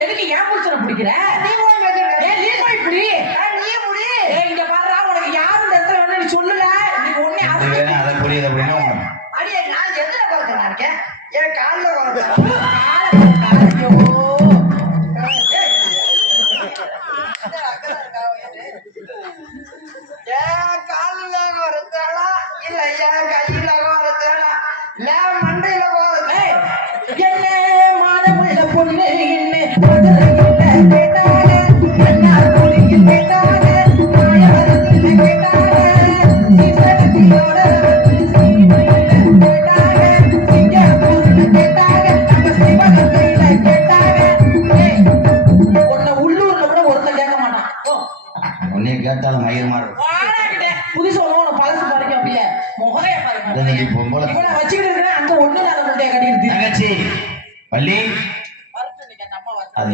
எதுக்கு ஏன் புடிச்சன பிடிக்கிற? நீ போய் பேசுற. ஏய் நீ போய் புடி. நீ முடி. ஏய் இங்க பாருடா உனக்கு யாரு இந்த இடத்துல வந்து நீ சொல்லல. இன்னைக்கு ஒண்ணே அது வேணா அத புரியத புரியனா. அடியே நான் எதுல கோர்க்கறா இருக்கேன்? ஏன் கால்ல கோர்க்கறா? ஐயோ. ஏன் கால்ல கோர்க்கறா? இல்ல ஏன் கையில கோர்க்கறா? இல்ல மண்டையில கோர்க்கறா? ஏய் என்ன மானமுள்ள பொண்ணு என்ன மதுரையில கேட்டாங்க. அண்ணார் கோயிலில் கேட்டாங்க. மாயவரத்தில் கேட்டாங்க. சிவகதியோட சீமையில கேட்டாங்க. சிங்கப்பூர்ல கேட்டாங்க. நம்ம சிவகங்கையில கேட்டாங்க. ஏய் உன்னை உள்ளூர்ல கூட ஒருத்தன் கேட்க மாட்டான். ஓ உன்னை கேட்டாலும் மயிர் மாறு. வாடாக்கிட்டே புதுசு ஒண்ணு பழசு பாருங்க அப்படியே முகரைய பாருங்க. நீ பொம்பளை இவனை வச்சுக்கிட்டு இருக்கிறேன் அந்த ஒண்ணு நான் முட்டைய கட்டிக்கிட்டு தங்கச்சி பள்ளி வரட்டும் இன்னைக்கு அந்த அம்மா வரட்டும். அது